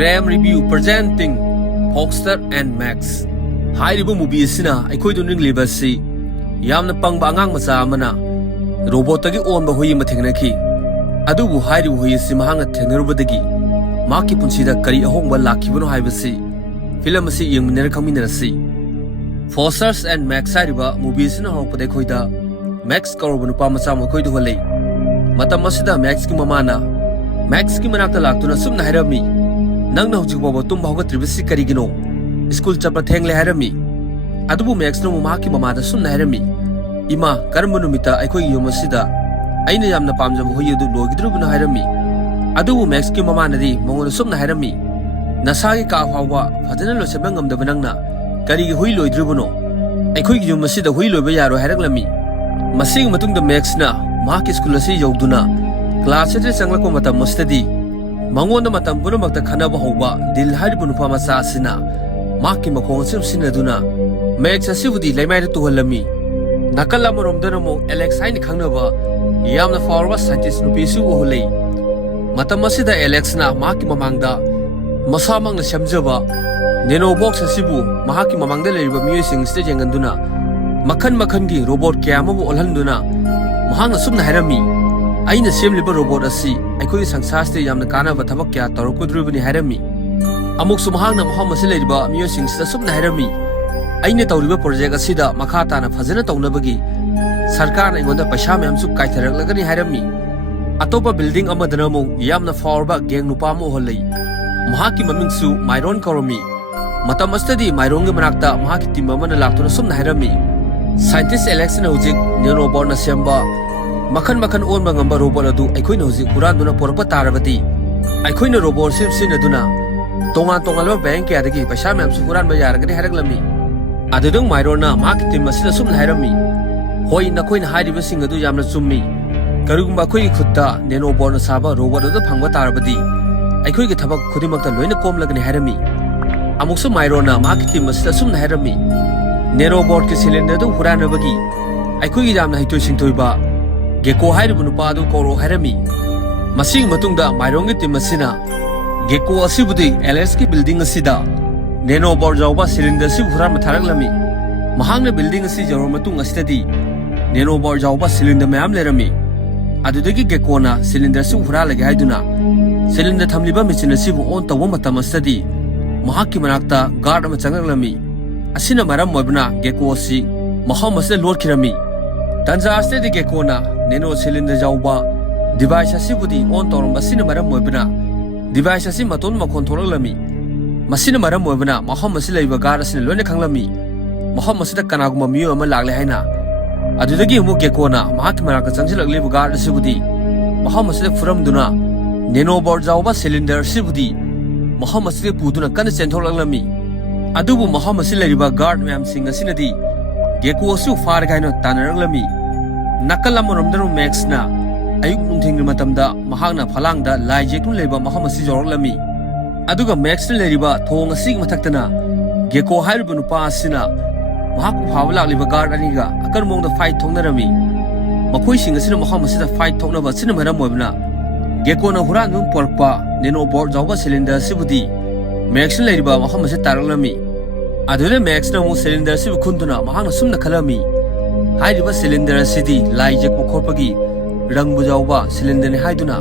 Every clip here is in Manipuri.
Brem Review presenting Foxter and Max. Hairibu movie sina aikoi du ning libasi yamna pangba angang macha amana robot tagi onba hui ma thengnaki adubu hairibu hui si mahanga thengnerubadagi maki punsida kari ahongba lakhibuno haibasi film asi yengminer khaminarasi. Foxter and Max hairiba movie sina hokpade khoida Max korobunu pa macha ma khoi du holei matam asida Max ki mamana Max ki manakta laktuna sumna hairami nang na hujik baba tum bauga tribisi karigino school chapra thengle hairami adubu Max no maki mamada sumna hairami ima karmanu mita aikoi yomasida aina yamna pamjaba hoyedu logidrubuna hairami adubu Max ki mamanadi mongona sumna hairami nasagi ka fawa fadana lo sebangam dabanangna karigi hui loidrubuno aikoi yomasida hui loiba yaro hairanglami masing matungda Max na maki school asi yogduna class atre sanglako matam mustadi mangonda matam punamakta khanaba hoba dil haribu nupa macha asina maki makhong sim sinaduna Max asibudi laimai tu halami nakala moromdana mo Alex hain khangnaba yamna forward scientist nupi su holei matam asida Alex na maki mamangda masamang na samjaba neno box asibu mahaki mamangda leriba music stage jenganduna makhan makhan gi robot kyama bo olhanduna mahang sumna hairami aina semliba robot asi aikoi sangsas te yamna kana ba thabak kya torokudrubani hairami amuk sumhangna muhammad sileiba music sida sumna hairami aina tawriba project asida makha tana phajana tawnabagi sarkar na igonda paisa myam su kaitharaklagani hairami atopa building amadana mo yamna forba geng nupa mo holei mahaki maming su myron koromi matam astadi myron ge manakta mahaki team amana laktuna sumna hairami scientist election hojik neurobot na semba makhan makhan on mangamba robot adu aikhoina hojik kuranduna porpa tarabati aikhoina robot sim aduna tonga tonga bank ya dagi paisa myam su kuran ba yaragani haraglami adudung mairona market team asida sum hairami hoi na khoina hairiba sing adu yamna chummi karugumba khoi khutta neno borna saba robot adu phangba tarabati aikhoi ge thabak khudimakta loina komlagani hairami amuksu mairona market team asida sum hairami nero board ke cylinder du huranabagi aikoi gi jamna hitoi singtoiba gecko hairibu nupa adu koro hairami masing matungda mairong ge team asina gecko asibudi LS ki building asida neno board jawba cylinder si huran mathaраglami mahangna building asi jaro matung asitadi neno board jawba cylinder mayam lerami adudagi gecko na cylinder si huralage haiduna cylinder thamliba machine asibu on tawa matam asitadi mahaki manakta guard ama changaglami asina maram moibna gecko si Muhammad se lord kirami tanja aste de gecko na neno cylinder jawba device asibudi on torom basina maram moibna device asi maton ma control lami masina maram moibna Muhammad se leiba gar asina loine khanglami Muhammad se kanaguma miyo ama lagle haina adudagi mu gecko na mahak maraka changsilakle bu gar asibudi Muhammad se furam duna neno board jawba cylinder sibudi Muhammad se puduna kan chentholaklami adubu Muhammad se leiba guard myam sing asinadi gecko su far gaino tanaraglami nakala moromdaru Max na ayuk nungthing matamda mahagna phalangda laijekun leiba Muhammad si jorlami aduga Max na leriba thong asig mathaktana gecko hairubu nupa asina mahak phawla liba guard aniga akarmongda fight thongnarami makhoi sing asina Muhammad sida fight thongnaba sina maram moibna gecko na huran nung porpa neno board jawba cylinder sibudi Max na leriba Muhammad si taraglami adule Max na mu cylinder sibu khunduna mahagna sumna khalami hairiba cylinder asidi laijek pokhorpagi rangbu jawba cylinder ni haiduna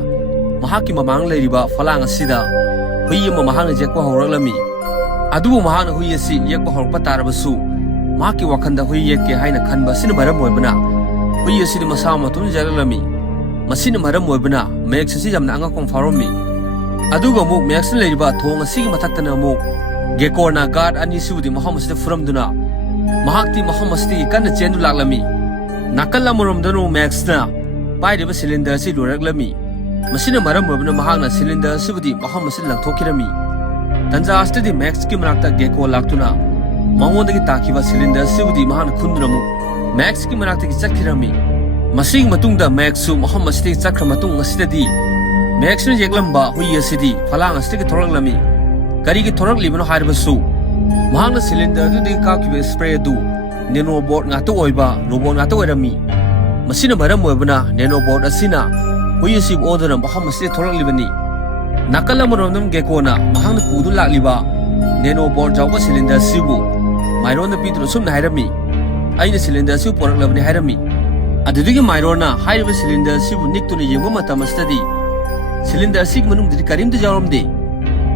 mahaki mamang leiriba falang asida hui ma mahang jekpa horaglami adubu mahang hui asi yekpa horpa tarabasu mahaki wakhanda hui yekke haina khanba sin maram moibna hui asi masa matun jagalami masin maram moibna Max asi jamna anga kong faromi aduga mu Max leiriba thong asi mathaktana mu gecko na guard ani sibudi Muhammad se furamduna mahakti Muhammad se kan chendu laglami nakalla moromdanu Max na pairiba cylinder si luraglami masina maram moibna mahagna cylinder sibudi Muhammad se langthokirami tanja astadi Max ki manakta gecko laktuna mangondagi takiba cylinder sibudi mahagna khunduramu Max ki manakta ki chakhirami masing matungda Max su Muhammad se chakra matung asitadi Max ne yeglamba hui asidi phalang asidi thoraglami kari ki thorak libano haribasu mahagna cylinder du de ka ki spray du neno board nga to oiba robot nga to oirami masina maram moibna neno board asina hui asib order Muhammad se thorak libani Nakal amarondam gekona mahang pudu lakliba neno board jawba cylinder sibu Myron the Peter sum nairami aina cylinder sibu porak labni hairami adudigi Myrona high cylinder sibu nick to the yumata study cylinder sig manum the karim the jarum de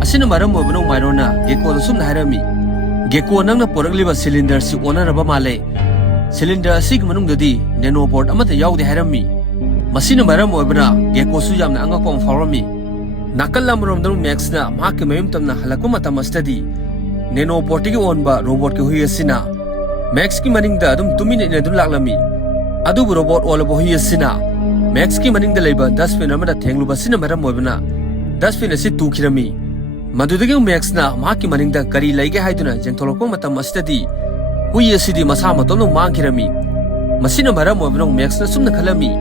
asina maram obno Myrona geko the sum nairami geko nang na porak liba cylinder si owner of male cylinder sig manum the neno board amata yaw the hairami masina maram obna geko sujam na anga pom farami Nakal amarondam Max na mahaki mayum tamna halakwa matama study neno board ki on ba robot ki hui asina Max ki maning da adum 2 minute ne dun laklami adu robot all bo hui asina Max ki maning da leiba dustbin amada thenglu ba sina maram moibna dustbin asi tu khirami madudagi Max na mahaki maning da kari laige haiduna jengtholokwa matama study hui asidi masa matomno mang khirami masina maram moibna Max na sumna khalami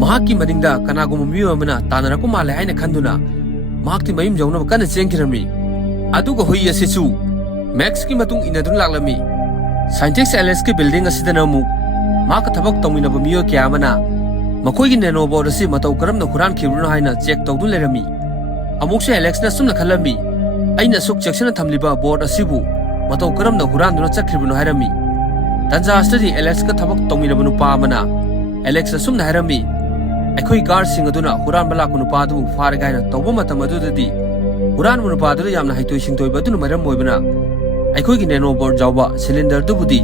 mahaki maning da kanagum miyo amana tanara ko male haina khanduna mahakti mayum jawna kana chengkhirami aduga hui asichu Max ki matung inadun laklami scientist Alex ki building asidana mu maka thabak tawmina ba miyo kya amana makhoi gi nano board asi matau karamna khuran khibruno haina check tawdun lerami amuk se Alex na sumna khalami aina suk checkshana thamliba board asibu matau karamna khuran duna chakhribno hairami tanja study Alex ka thabak tawmina ba nupa amana Alex sumna hairami akhoi guard sing aduna khuran bala ku nupa du far gaina tawba matam adudadi khuran mu nupa du yamna haitoi singtoi badun maram moibna akhoi gi nano board jawba cylinder du budi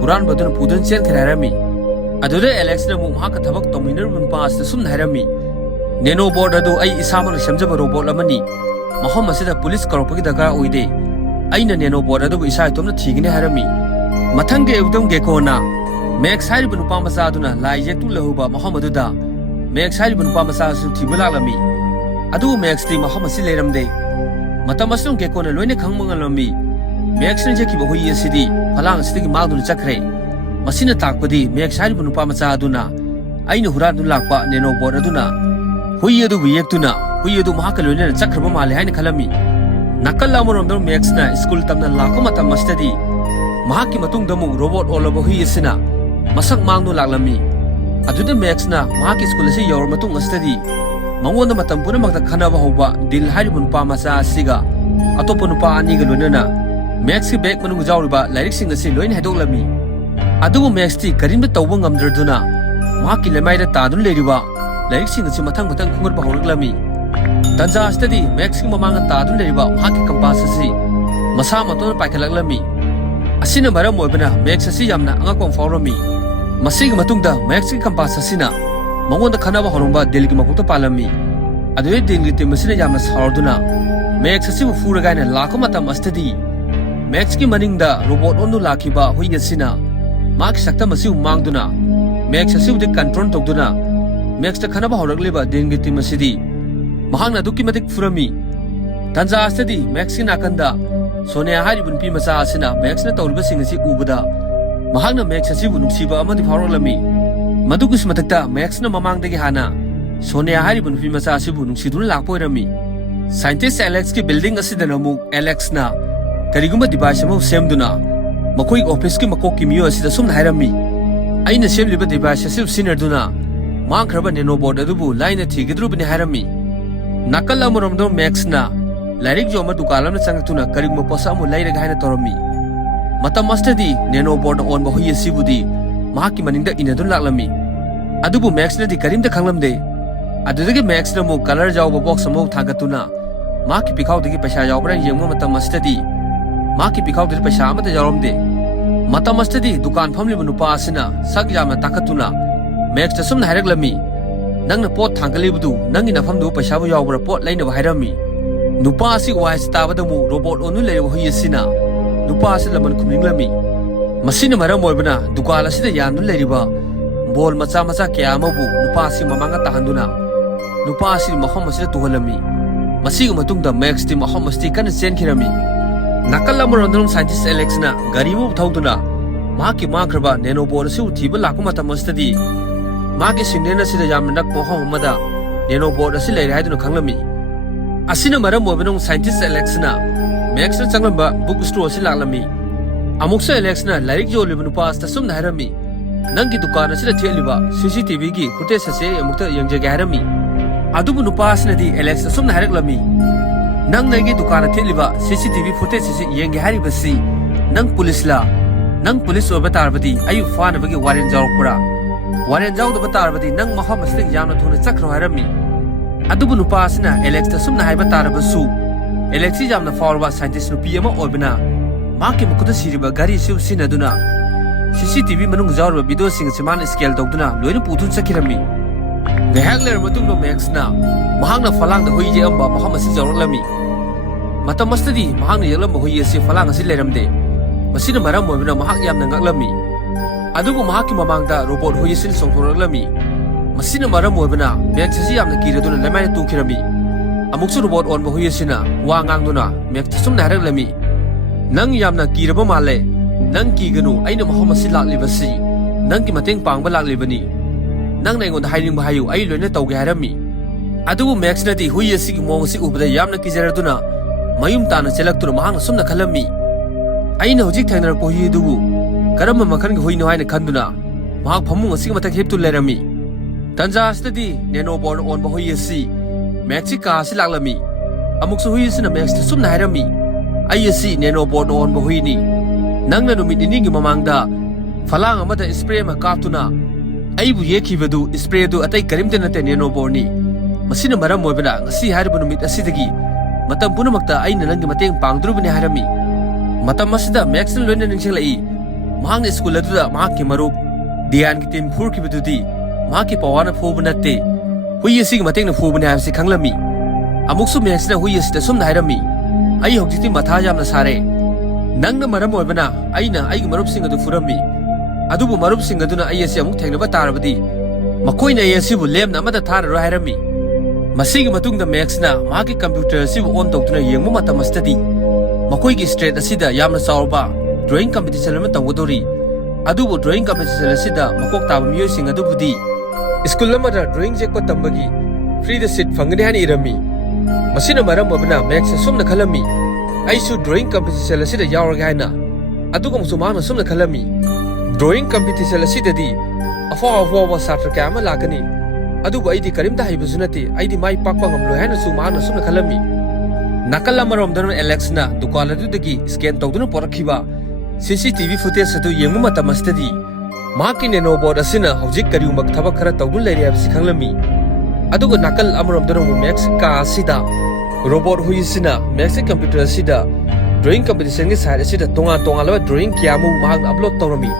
khuran badun pudun chen kharami adude Alex na mu mahaka thabak tawminer mun pas sumna hairami nano board adu ai isamak samjaba robot lamani maham asida police korpagi daga oide aina nano board adu isa itomna thigine hairami mathangge udam ge kona Max hairi bunu pamasa aduna lai yektu lahuba Muhammadu da Max hairi bunu pamasa su thibulakami adu Max ti Muhammad si leramde matamasung ge kona loine khangmangalami Max ne jeki hui asidi phalang asidi magdun chakre masina takpadi Max hairi bunu pamasa aduna aina huradu lakpa neno board aduna hui adu yektuna hui adu mahaka loine chakraba male haina khalami nakal amorom Max na school tamna lakko matamastadi mahaki matung damu robot olaba hui asina masak mangno laklami adude Max na mahaki school si yor matung study mangonda matam puna magta khanaba hoba dil haribun pa masa asiga atopo nupa ani ga loinana Max ki bag manung jawriba lyric sing asi loin hedoklami adubu Max ti karimba tawba ngamdraduna mahaki lemaida tadun leriba lyric sing asi mathang khungar ba holaklami tanja study Max ki mamanga tadun leriba mahaki compass asi masa maton paikalaklami asina maram moibna Max asi yamna angakong forami masig matungda Max ki compass asina mangonda khanaba horomba delgi makota palami adue delgi te masina yamna sarduna Max asi bu furagaina lakoma tam astadi Max ki maningda robot ondu lakiba hoyasina mak sakta masiu mangduna Max asi de control togduna Max ta khanaba horagliba delgi te masidi mahangna duki matik furami tanja astadi Max ki nakanda Sonia hari bun pi masa asina Max na tawlba sing asi ubada mahangna Max asi bu nuksiba amadi phawrolami madugus matakta Max na mamangdagi hana Sonia hari bun pi masa asi bu nuksidun lakpoirami scientist Alex ki building asidana mu Alex na kariguma device mo semduna makoi office ki makok ki miyo asida sum hairami aina semliba device asi sinarduna mangkhraba neno board adubu line thigidrubni hairami nakal amoromdo Max na Larik joma dukalam na changtuna karigma posa mo laira gaina torami mata mastadi neno board on ba hoye sibudi mahaki maningda inadun laklami adubu Max na di karimda khanglamde adudagi Max na mo color jawba box mo thagatuna mahaki pikhaw dagi paisa jawbra yengma mata mastadi mahaki pikhaw dagi paisa amata jawramde mata mastadi dukan famli bu nupa asina sak yamna takatuna Max ta sumna haireklami nangna pot thangalibudu nangi nafamdu paisa bu jawbra pot laina ba hairami nupa asi wise tabadamu robot onu lere hui asina nupa asi laman khumninglami masina maram oibna dukal asida yamnu leriba bol macha macha kya amabu nupa asi mamanga tahanduna nupa asi maham asida tuhalami masiga matungda Max ti maham asti kan senkhirami nakal amorondum scientist Alex na gari mu thauduna mahaki makraba neno bol asi uthiba lakuma tamastadi mahaki singnena sida yamna nak moham amada neno bol asi lere haiduna khanglami asina maram moibnong scientist Alex na Max na changlamba book store si laklami amuksa Alex na lyric joliba nupa asta sumna hairami nangi dukan asida theliba CCTV gi footage ase amukta yangjage hairami Adubu nupasnadi Alex asumna haraklami nang nagi dukana theliba CCTV footage si yengi haribasi nang police la nang police oba tarbadi ayu fana bagi warren jawpura warren jaw da tarbadi nang Muhammad sing yamna thuna chakro harami adubu nupasna Alex asumna haiba tarbasu Alex yamna forwa scientist nupi ama obina maki mukuta siriba gari siu sinaduna CCTV manung jawra video sing seman scale dogduna loina putun sakirami Gahak ler matung no Max na mahang na falang da hui je amba Muhammad si jawra lami mata mastadi mahang ni yalam hui si falang si leramde masina maram moibina mahak yam na ngaklami adubu mahaki mamangda robot hui sin songthor lami masina maram moibina Max si yam na kiraduna lamai tu kirami amuksu robot on hui sina wa ngang duna Max sum na harak lami nang yam na kiraba male nang ki ganu aina Muhammad si lak libasi nang ki mateng pangba lak libani nang na ngon hairing bahayu ai loina tawge harami adubu Max na di hui si ki mong si ubada yamna ki jaraduna mayum tana chelaktura mahang sumna khalami aina hojik thainar ko hi dubu karama makhan gi hoino haina khanduna mahak phamung asig matak heptu lerami tanja stadi neno born on ba hui si Max ka si laklami amuk su hui sina Max sumna harami ai si neno born on ba hui ni nang na numit ni gi mamangda falang amada spray ma kaptuna aibu yekhibadu spray du atai karimte nate neno borni masina maram moibana ngasi haribu numit asidagi matam punamakta aina nangi mateng pangdrubini harami matam asida Max loina ningsinglai mahang school aduda mahaki marup dian ki team phurkibadudi mahaki pawana phobunate hui asig mateng na phobuni habsi khanglami amuksu Max na hui asida sumna harami ai hokjiti matha yamna sare nangna maram moibana aina aigi marup sing adu furami adubu marup sing aduna ai asi amuk thengnaba tarabadi makoina ai asibu lemna amada thararo harami masigi matungda Max na mahaki computer sibu on tawtuna yengmu matam study makoi gi straight asida yamna sawba drawing competition ama tawdori adubu drawing competition asida makok taba miyo sing adubudi school amada drawing jek ko tambagi free the seat fangani hani irami masina maram obna Max sumna khalami aisu drawing competition asida yawraga haina adugu musumana sumna khalami drawing competition asida di afa satra kama lakani adubu aidi karimda haibuzunati aidi mai pakpa ngamlo haina sumana sumna khalami nakal amarom daron Alex na dukala dudagi scan tawduna porakhiba CCTV footage atu yengmu matamastadi mahaki neno board asina hojik kariumak thabak khara tawdun leiri habsi khanglami adugo nakal amarom daron Max ka sida robot hui sina Max computer sida drawing competition ni side sida tonga lawa drawing kyamu mahak upload tawrami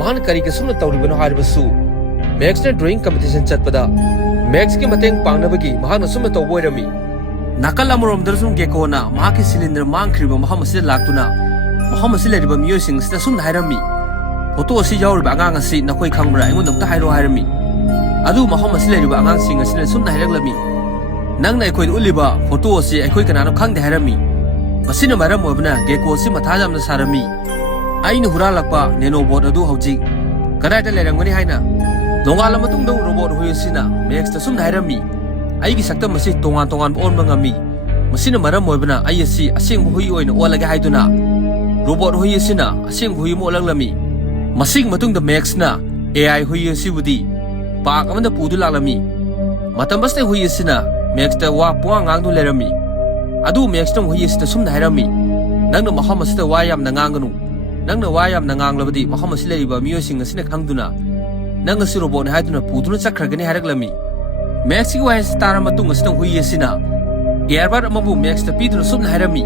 mahan kari ka sumna tawribano haribasu Max na drawing competition chatpada Max ki mateng pangnabagi mahak na sumna tawboirami nakal amarom darsum gekona mahaki cylinder mangkhriba Muhammad si laktuna Muhammad si leriba miyo sing sida sumna hairami photo si yawriba angang asi nakoi khangbra aingon dokta hairo hairami adu Muhammad si leriba angang sing asina sumna hairaglami nang na ekoi uliba photo si ekoi kanano khangde hairami masina maram obna geko si mathajam na sarami aina huralakpa neno board adu hojik kadaita lerangani haina nongala matungda robot huyasina Max ta sumna hairami aigi sakta masi tongan on mangami masina maram moibana ai asi aseng hui oina olaga haiduna robot hui asina aseng hui mo laglami masing matungda Max na AI hui asibudi pak amanda pudu laglami matambaste hui asina Max ta wa puang ngangdu lerami adu Max ta hui asita sumna hairami nangna Muhammad sita wayam na nganganu nangna wayam na nganglabadi Muhammad si leriba miyo sing asina khangduna nang si robot na haiduna puduna chakragani haraglami Max ki wahis tara matung asina hui asina earbud amabu Max ta piduna sumna hairami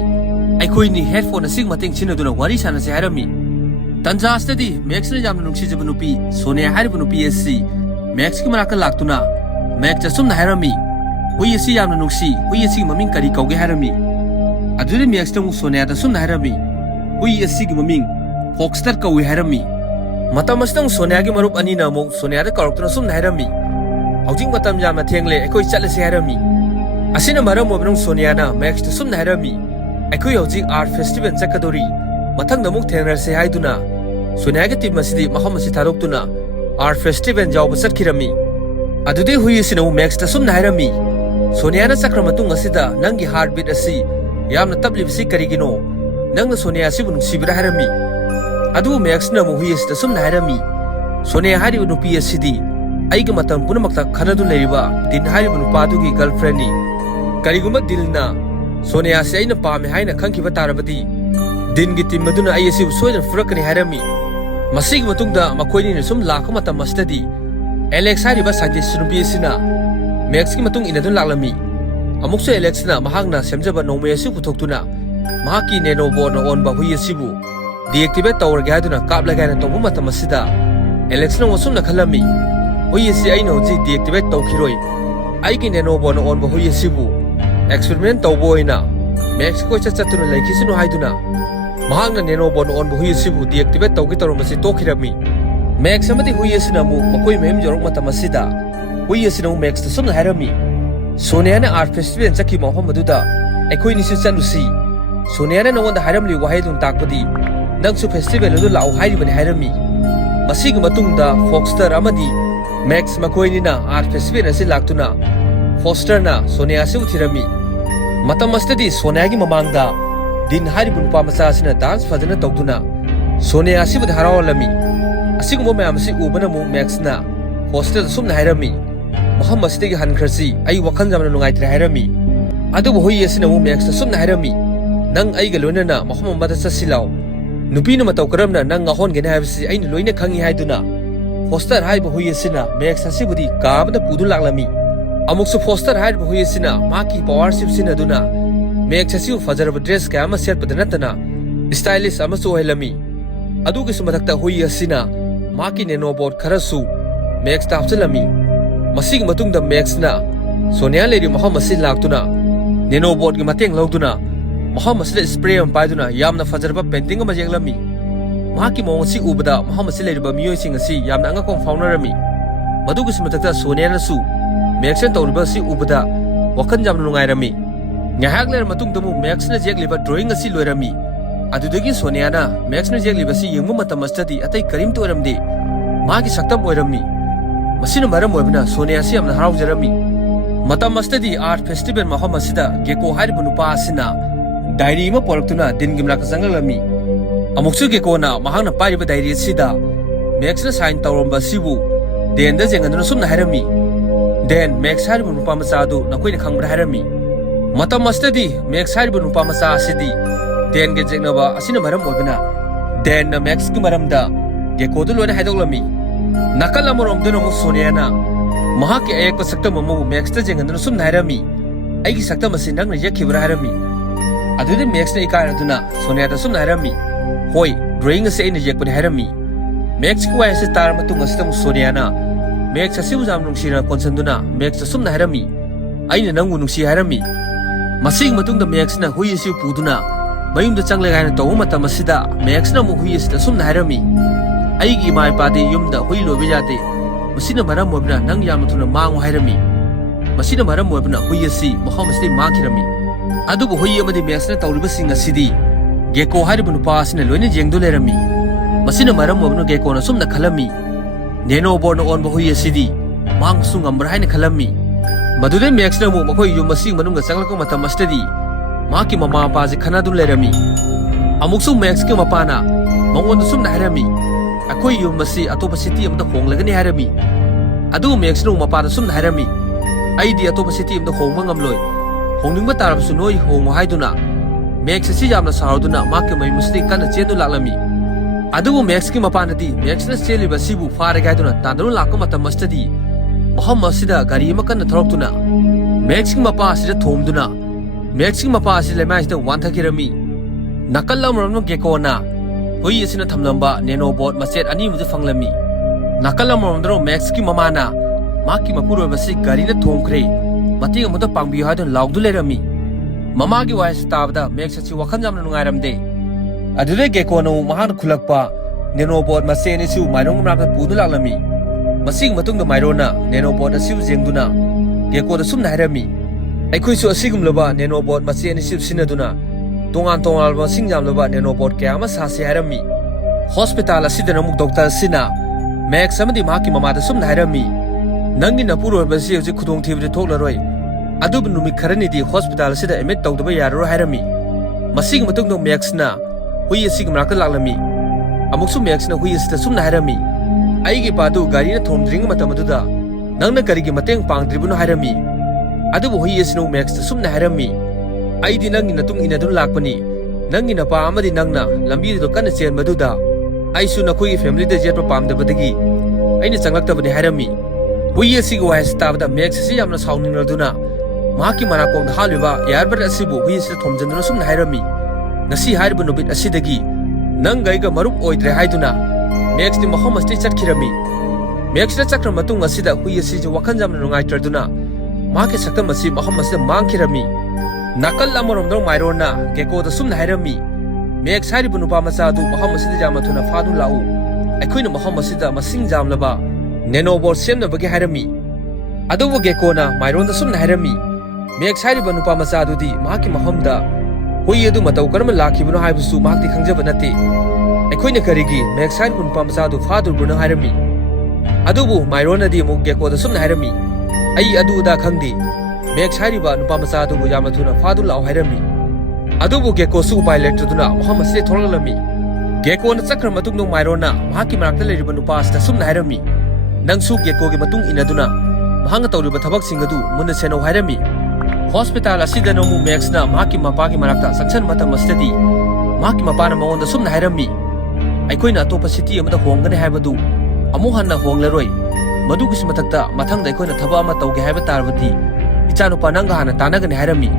aikoi ni headphone asig mateng chinaduna wari sana se hairami tanja stadi Max na jamna nungsi jabanupi Sonia haribunupi asi Max ki manaka laktuna Max ta sumna hairami hui asi yamna nungsi hui asi maming kari kauge hairami aduri Max ta mu Sonia ta sumna hairami hui asi ki maming Foxter kauge hairami matamastang Sonia ki marup ani na mo Sonia ta karoktuna sumna hairami hojing matam yamna thengle ekoi chatlase hairami asina maram obnong Sonia na Max ta sumna hairami ekoi hojing art festival chakadori mathang namuk thengrase haiduna Sonia ki team asidi Muhammad si tharoktuna art festival jawba satkirami adude hui asina Max ta sumna hairami Sonia na sakra matung asida nangi heartbeat asi yamna tablibsi karigino nangna Sonia asibu nuksibira hairami adu Max na mu hui asida sumna hairami Sonia hari nupi asidi aigi matam punamakta khanadu leiba din haribu nupadu gi girlfriend ni kariguma dilna Sonia se aina pame haina khangkiba tarabadi din gi tim maduna ai asibu soidan furakani harami masig matungda makoini ne sum lakha matam mastadi Alex hariba scientist nubi sina Max ki matung inadun laklami amukse Alex na mahangna semjaba nome asi puthokuna mahaki nanobot na on ba hui asibu deactivate tawrage haduna kaplaga na tobu matam asida Alex na wasum na khalami hui asi aina hoji deactivate tawkhiroi aigi nanobot na on ba hui asibu experiment tawboina Max ko chatuna laikhisinu haiduna mahangna nanobot na on ba hui asibu deactivate tawgi taromasi tokhirami Max amati hui asina mu makoi mem jorok matam asida hui asina Max ta sumna harami Sonia na art festival chaki mahom maduda aikoi ni su chanusi Sonia na nonda haramli wahai dun takpadi nangsu festival adu lau hairi bani harami masig matungda Foxter amadi Max makoi ni na art festival asi laktuna Foxter na Sonia se uthirami matam astadi Sonia gi mamangda din hari bun pa masa asina dance fadana tawduna Sonia si bud harawalami asigmo mayam si ubana mu Max na Foxter sumna harami Muhammad Sidiki Hankrasi ay wakan jamana nungai tra harami adu hui asina mu Max ta sumna harami nang ay galona na Muhammad madasa silaw nupi na mataw karam na nang ngahon gina habisi ay nuloy na khangi haiduna Foxter hay hui asina Max asibudi kaabda pudu laklami amuk su Foxter hay hui asina maki powership sina duna Max asiu fajarab dress ka ama set padanatana stylish ama so helami adu ki sumatakta hui asina maki nanobot kharasu Max ta hapsalami masig matungda Max na Sonia lady Muhammad si laktuna nanobot gi mateng lauduna Muhammad si spray am paiduna yamna fajarba painting ama jeglami maki mo si ubada Muhammad si lady ba miyoi sing asi yamna anga kong faunarami madugi simatakta Sonia na su Max en tawriba si ubada wakan jamna nungairami ngahak ler matungda mu Max na jegliba drawing asi loirami adudagi Sonia na Max na jegliba si yengmu matam astadi atai karim to oramde magi saktam oirami masina maram oibna Sonia si amna harau jarami matam astadi art festival Muhammad sida geko haribu nupa asina diary ma polaktuna din gimla ka jangalami amuksu geko na mahangna pariba diary sida Max na sign tawromba sibu den da jengaduna sumna harami den Max haribu nupa masadu nakoi na khangbra harami matam astadi Max haribu nupa masa asidi den ge jegnaba asina maram oibna den na Max ki maramda geko du loina haidoglami nakal amorom duna mu Sonia na mahaki ayakpa saktam amu Max ta jengaduna sumna harami aigi saktam asi nangna yakhibra harami adude Max na ikara duna Sonia ta sumna harami hoi drawing ase ina yakpani harami Max ki wai ase tar matung astam Sonia na Max asi ujam nungsira konsanduna Max ta sumna harami aina nangu nungsi harami masig matungda Max na hui asi puduna mayumda changle gaina tawu matam asida Max na mu hui asi ta sumna harami aigi mai pade yumda hui lobe jate masina maram moibna nang yamna thuna mangu hairami masina maram moibna hui asi Muhammad Sidiki mangkhirami adubu hui amadi Max na tawriba sing asidi geko haribu nupa asina loina jengdu lerami masina maram moibna geko na sumna khalami neno borna on ba hui asidi mang sungam haina khalami madude Max na mu makoi yum masing manunga changlako matam astadi maki mama pa ji khanadu lerami amuksu Max ki mapana mangon sumna harami akoi yum masi atopa city amda honglagani harami adu Max nu mapana sumna harami aidi atopa city amda hongma ngamloi hongningba tarabsu noi hongmo haiduna Max si jamna sauduna makki mai musli kana chendu laklami adu Max ki mapana di Max na cheliba sibu fare gaiduna tandru lakko matam astadi Muhammad sida gari ma kana thoroktuna Max ki mapa sida thomduna Max ki mapa sida lemai sida wanthakirami nakal amram geko na hui asina thamlamba nanobot machet ani mu fanglami nakal amramdro Max ki mamana maki mapuro basi gari na thomkhre mating amuda pangbi hadon laugdu lerami mama gi wais tabda Max achi wakhan jamna nungairamde adude geko no mahan khulakpa nanobot machet ni su mairong mrak pudu laklami masing matungda mairona nanobot asiu jengduna geko da sumna harami aikoi su asigumlaba nanobot machet ni siu sinaduna tongan tongal ba singjamlaba nanobot kya ma sase harami hospital asidana muk doctor sina Max amadi maki mama da sumna harami nangi na puro ba si hoji khudong thibri thoklaroi adub numi kharani di hospital sida admit tawdaba yarro harami masing matungda Max na hui asigum rakta laklami amuksu Max na hui asida sumna harami aigi padu gari na thomdring matamaduda Nangna karigi mateng pangdribuno hairami. Adubu hui asinu Max ta sumna hairami. Aidi nangi natung inadun lakpani. Nangi napa amadi nangna lambi do kana chen maduda. Aisu nakoi family da jet pamdabadagi. Aina changlaktabani hairami. Hui asigu wahestabada Max si yamna sauningraduna. Mahaki manakong haliba yarbar asibu hui asida thomjanduna sumna hairami. Ngasi hairibu nubit asidagi nang gaiga marup oidre haiduna Max ni Muhammad chatkirami. Max na chakra matung asida hui asiji wakan jamna nungaitraduna mahaki saktam asi Muhammad sida mangkirami. Nakal amorom dong mairona geko da sumna hairami. Max hairibu nupa masadu Muhammad sida jamna thuna fadu lau. Aikoina Muhammad sida masing jamlaba nenobor semna bagi hairami. Adubu geko na maironda sumna hairami. Max hairibu nupa masadu di mahaki Muhammad hui adu matau karma lakibano haibusu mahakti khangjaba nate. Aikoina karigi Max hairibu nupa masadu fadurbuno hairami. Adubu mairona di muk geko da sumna hairami. Ai adu da khangdi Max hairiba nupa masadu bu yamna thuna fadu lau hairami. Adubu geko su pilot duna Muhammad se tholalami. Geko na chakra matung no mairona mahaki marakta leriba nupa asta sumna hairami. Nangsu geko gi matung inaduna mahanga tawriba thabak singadu munna seno hairami. Hospital asida no Max na mahaki mapagi marakta sanchan matam astadi mahaki mapana maonda sumna hairami. Aikoina atopa city amada hongane haibadu amu hanna honglaroi. Madugis matakta mathangda aikoina thaba ama tawge haiba tarbati ichanupa nanga hana tanagani hairami.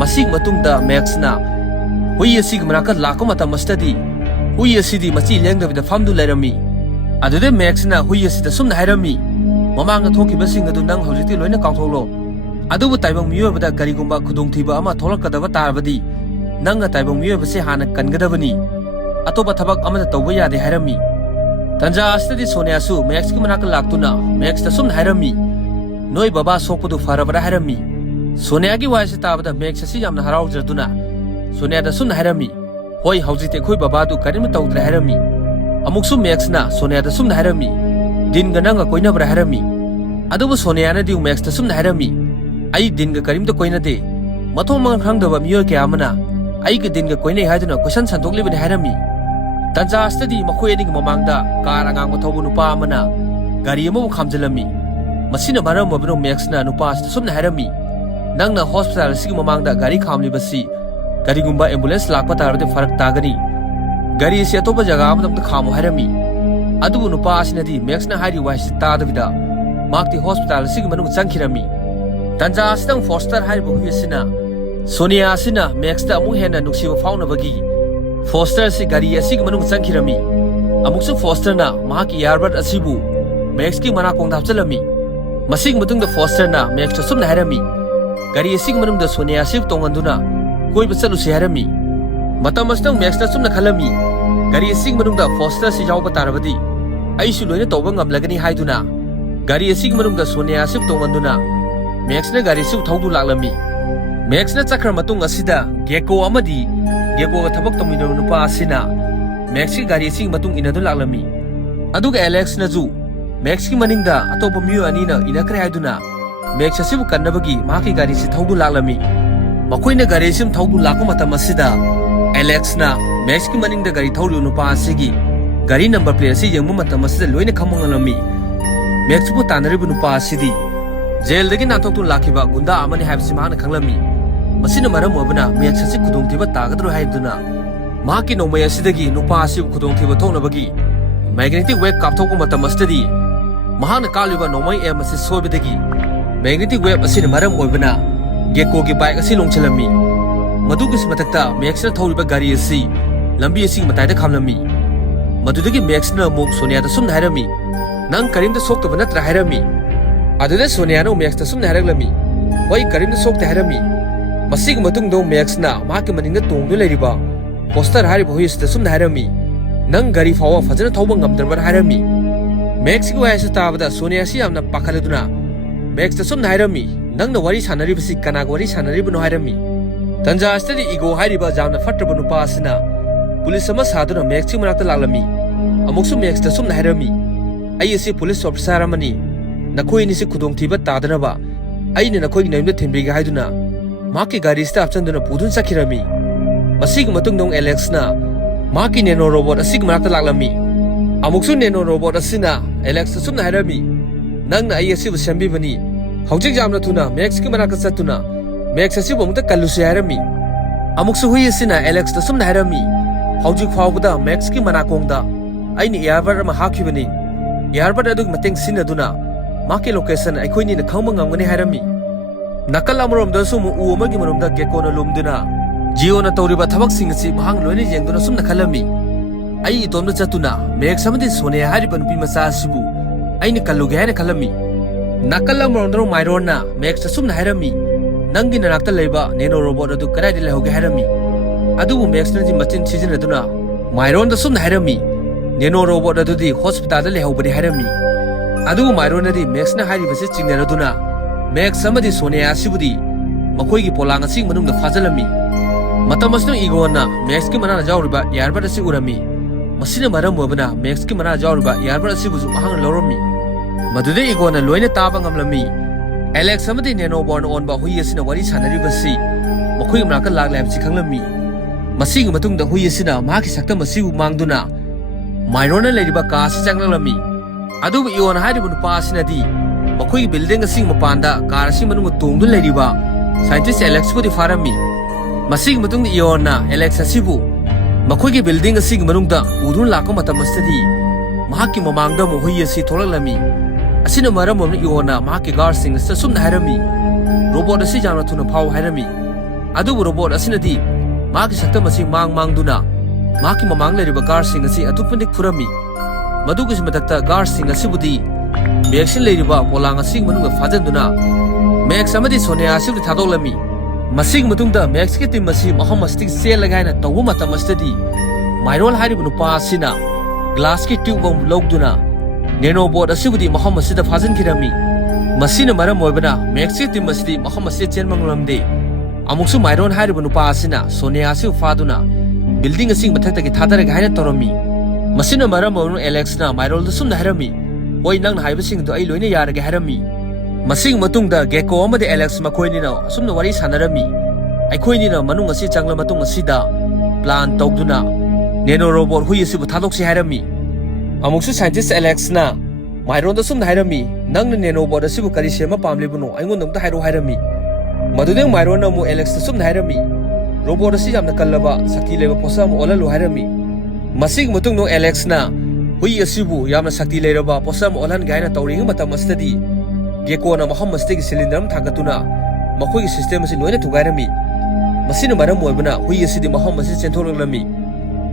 Masig matungda Max na hui asig manaka lako matam astadi hui asidi machi lengdabida famdu lairami. Adude Max na hui asida sumna hairami. Mamanga thokiba singadu nang hojiti loina kauthollo. Adubu taibang miyobada garigumba khudongthiba ama tholakadaba tarbadi nanga taibang miyobase hana kangadabani. Atoba thabak amada tawba yade hairami. Tanja astadi Soniasu Max ki manaka laktuna Max ta sumna hairami. Noi baba sokpadu farabara hairami. Sonia gi waise tabada Max asi yamna haraujraduna Sonia da sumna hairami. Hoi haujite khoi baba du karim tawdra hairami. Amuksu Max na Sonia da sumna hairami. Din ga nanga koina bra hairami. Adubu Sonia na diu Max ta sumna hairami. Ai din ga karim da koina de mathong mang khangdaba miyo ke amana ai ga din ga koina haiduna question santokli bani hairami. Tanja astadi makhoi ani mamangda car angang mathobu nupa amana gari amu khamjalami. Masina maram mabno Max na nupa asta sumna hairami. Nangna hospital sigi mamangda gari khamli basi gari gumba ambulance lakpa tarade farak tagani. Gari si atopa jaga amadamda khamu hairami. Adubu nupa asinadi Max na hairi waisi tadavida makti hospital sigi manung changkhirami. Tanja asitang Foxter hairibu huisina Sonia asina Max da amu hena nuksiba faunabagi Foxter si gari asigi manung changkhirami. Amuksu Foxter na mahaki yarbad asibu Max ki manakong dapchalami. Masig matungda Foxter na Max ta sumna hairami. Gari asig manungda Sonia asib tonganduna koiba chalusi hairami. Matam asitang Max na sumna khalami. Gari asig manungda Foxter si yawba tarabadi aisu loina tawba ngamlagani haiduna gari asig manungda Sonia asib tonganduna Max na gari su thawdu laklami. Max na chakra matung asida geko amadi geko ga thabak tamino nupa asina Max ki gari sing matung inadu laklami. Aduga Alex na zu Max ki maningda atopa miyo anina inakre haiduna Max asibu kannabagi mahaki gari si thawdu laklami. Makoina gari sim thawdu lakma matam asida Alex na Max ki maningda gari thawlu nupa asigi gari number plate si yengmu matam asida loina khamangalami. Max bu tanaribu nupa asidi jail dagi nathoktu lakiba gunda amani habsi mahana khanglami. Masina maram obana Max asi khudongthiba tagadru haiduna mahaki nomai asidagi nupa asi khudongthiba thonabagi magnetic wave kapthokpa matam astadi mahana kaliba nomai em asi soibadagi magnetic wave asina maram obana gecko gi bike asi longchalami. Madugi matakta Max na thoriba gari asi lambi asi mataida khamlami. Madudagi Max na muk Sonia da sumna hairami. Nang karim da soktaba natra hairami. Aduda Sonia no Max ta sumna haraglami. Hoi karim da sokta hairami. Masig matung do Max na mahaki maningda tongdu leiriba Foxter hariba huis ta sumna hairami. Nang gari fawa fajana thawba ngamdarba hairami. Max ki waisa tabada Sonia si yamna pakhaladuna Max ta sumna hairami. Nang na wari sanaribasi kana wari sanaribano hairami. Tanja astadi ego hairiba jamna fatraba nupa asina police ama saduna Max ki manakta laklami. Amuksu Max ta sumna hairami. Ai asi police officer amani nakoi ni si khudongthiba tadanaba aina nakoi naimda thembiga haiduna maki gari staff chanduna pudun sakhirami. Masig matung dong Alex na maki nano robot asig manakta laklami. Amuksu nano robot asina Alex ta sumna hairami. Nang na ay asibu sembibani. Hawjik jamna tuna Max ki manaka satuna. Max asibu amukta kallusi harami. Amuksu hui asina Alex ta sumna harami. Hawjik fawbuda Max ki manakongda. Aini earbud ama hakibani. Earbud adug mateng sinaduna. Maki location aikhoini na khawma ngamgani harami. Nakal amromda sumu u amagi maromda gekona lumduna. Jio na tawriba thabak sing asi bahang loine jengduna sumna khalami. Ai itomna chatuna Max amadi Sonia hariba nupi macha asibu aini kalluge haina khalami. Nakal amromda mairona Max ta sumna harami. Nangi nanakta leiba neno robot adu karai de lehoge harami. Adubu Max na ji machin sizinaduna Mairon da sumna harami. Neno robot adu di hospital da lehobadi harami. Adubu Mairon na di Max na hariba se chingnaraduna Max amadi Sonia asibudi makoigi polang asing manungda fajalami. Matamasno igona Max ki mana jawriba earbud asi urami. Masina maram obana Max ki mana jawriba earbud asi buzu mahang loromi. Madude igona loina taba ngamlami. Alex amadi neno born on ba hui asina wari sanaribasi makoi manaka laglab sikhanglami. Masing matungda hui asina mahaki sakta masibu mangduna Mairona leriba ka asi changlami. Adubu iona haribu nupa asina di makoi building asing mapanda car asing manung tongdu leriba scientist Alex pudi farami. Masing matungda iona Alex asibu makoi ki building asing manungda udun laka matamastadi mahaki mamangda mo hui asi tholalami. Asina maram omna iona mahaki guard sing sa sumna harami. Robot asi jamna thuna phaw harami. Adubu robot asina di mahaki sakta masing mangduna mahaki mamang leriba guard sing asi atupandik furami. Madugi simatakta guard sing asibudi Max leriba polang asing manunga fajanduna Max amadi Sonia asibudi thadolami. Masing matungda Max ki team asi maham astig sel lagaina tawu matamastadi Mairol haribu nupa asina glass ki tube bom logduna neno board asibudi maham asida fajan kirami. Masina maram oibana Max ki team asidi maham asi chenmanglamde amuksu Mairol haribu nupa asina Sonia asiu faduna building asing mathakta ki thadara gaina torami. Masina maram oibana Alex na Mairol da sumna harami. Oi nang na haibasing do ai loina yarage harami. Masing matungda Gecko amade Alex makoinina asumna wari sanarami. Aikhoinina manung asi changla matung asida plan tawduna neno robot hui asibu thadoksi harami. Amuksu scientist Alex na Mairon da sumna harami. Nang na neno bot asibu kari sema pamlibuno aingon namta hairo harami. Madudeng Mairon na mu Alex da sumna harami. Robot asi jamna kallaba sakti leba posa mu olalu harami. Masing matungno Alex na hui asibu yamna sakti leraba posa mu olan gaina tawring matamastadi Gecko na maham mastegi cylinder thagatuna makoi system asi noina thugairami. Masina maram oibana hui asidi maham asi chentholaglami.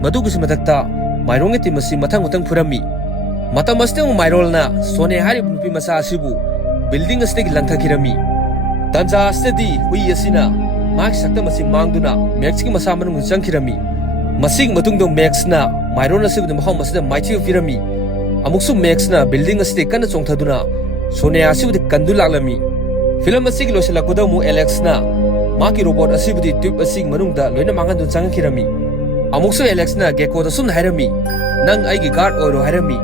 Madugi simatakta Mairong ti masi matang phurami. Matamaste Mairol na Sonia haribu nupi masa asibu building astegi langthakirami. Tanja astedi hui asina mak sakta masi mangduna Max ki masa manung changkirami. Masing matungdong Max na Mairon asibu maham asida maichi firami. Amuksu Max na building astegi kana chongthaduna Sonia asibudi kandu laglami. Film asigi losilakkuda mu Alex na maki robot asibudi tube asing manungda loina mangandun changakirami. Amuksu Alex na Gecko da sumna harami. Nang aigi guard oiro harami.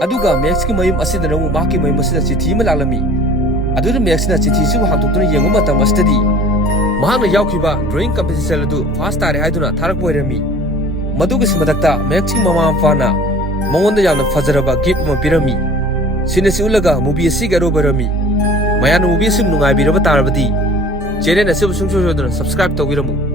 Aduga Max ki mayum asida namu maki mayum asida chithi ma laglami. Aduda Max na chithi sibu hangtokduna yengu matam astadi mahana yaukiba drawing competition adu fast tare haiduna tharakpo irami. Madugi simadakta Max ki mama amfana mangonda yamna fajaraba gift ma pirami. Sinasi ulaga movie asi garo barami. Mayana movie sim nungai biraba tarabadi. Channel asibu sungsodona subscribe tawiramu.